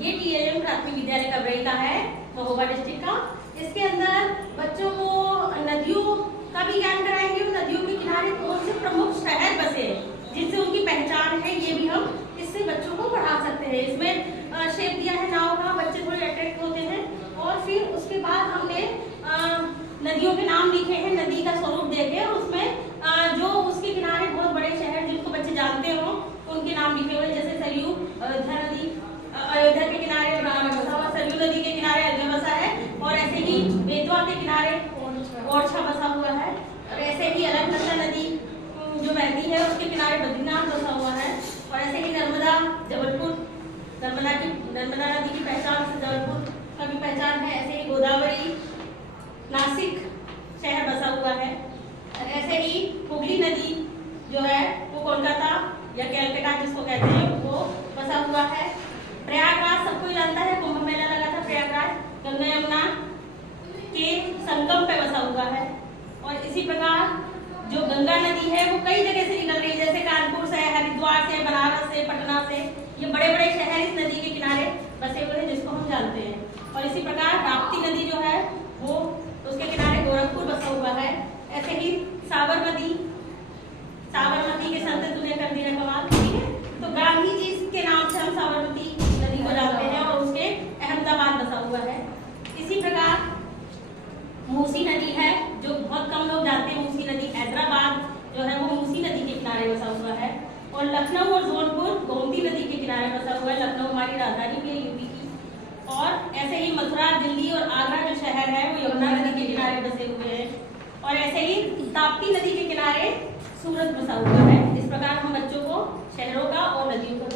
ये TLM प्राथमिक विद्यालय कबरई का है, महोबा डिस्ट्रिक्ट का। इसके अंदर बच्चों को नदियों का भी ज्ञान कराएंगे और नदियों के किनारे कौन से प्रमुख शहर बसे जिनसे उनकी पहचान है, ये भी हम इससे बच्चों को पढ़ा सकते हैं। इसमें शेप दिया है नाव का, बच्चे थोड़े अट्रैक्ट होते हैं। और फिर उसके बाद हमने नदियों के नाम लिखे हैं, नदी का स्वरूप देके, और उसमें जो उसके किनारे बहुत बड़े शहर जिनको बच्चे जानते हो उनके नाम लिखे हुए, जैसे सरयू अयोध्या नदी, अयोध्या के किनारे बसा हुआ, सरयू नदी के किनारे अयोध्या बसा है, और ऐसे ही बेतवा के किनारे ओरछा बसा हुआ है, और ऐसे ही अलकनंदा नदी जो बहती है उसके किनारे बद्रीनाथ बसा हुआ है, और ऐसे ही नर्मदा जबलपुर, नर्मदा नदी की पहचान से जबलपुर का भी पहचान है। ऐसे ही गोदावरी नासिक शहर बसा हुआ है। ऐसे ही हुगली नदी जो है वो कोलकाता या कैलकटा जिसको कहते हैं वो बसा हुआ है। प्रयागराज सबको जानता है, कुंभ मेला लगा था प्रयागराज, गंगा यमुना के संगम पे बसा हुआ है। और इसी प्रकार जो गंगा नदी है वो कई जगह से निकल रही है, जैसे कानपुर से, हरिद्वार से, बनारस से, पटना से, ये बड़े बड़े शहर इस नदी के किनारे बसे हुए हैं जिसको हम जानते हैं। और इसी प्रकार राप्ती नदी जो है वो उसके किनारे गोरखपुर बसा हुआ है। ऐसे ही साबरमती के संत तुमने कर दिया कमाल, ठीक है। तो गांधी जी के नाम से हम साबरमती नदी को जानते हैं और उसके अहमदाबाद बसा हुआ है। इसी प्रकार मूसी नदी है जो बहुत कम लोग जानते हैं, मूसी नदी हैदराबाद जो है वो मूसी नदी के किनारे बसा हुआ है। और लखनऊ और जौनपुर गोमती नदी के किनारे बसा हुआ है। लखनऊ हमारी राजधानी भी है यूपी की। और ऐसे ही मथुरा, दिल्ली और आगरा जो शहर है वो यमुना नदी के किनारे बसे हुए हैं। और ऐसे ही ताप्ती नदी के किनारे सूरत बसा हुआ है। इस प्रकार हम बच्चों को शहरों का और नदियों का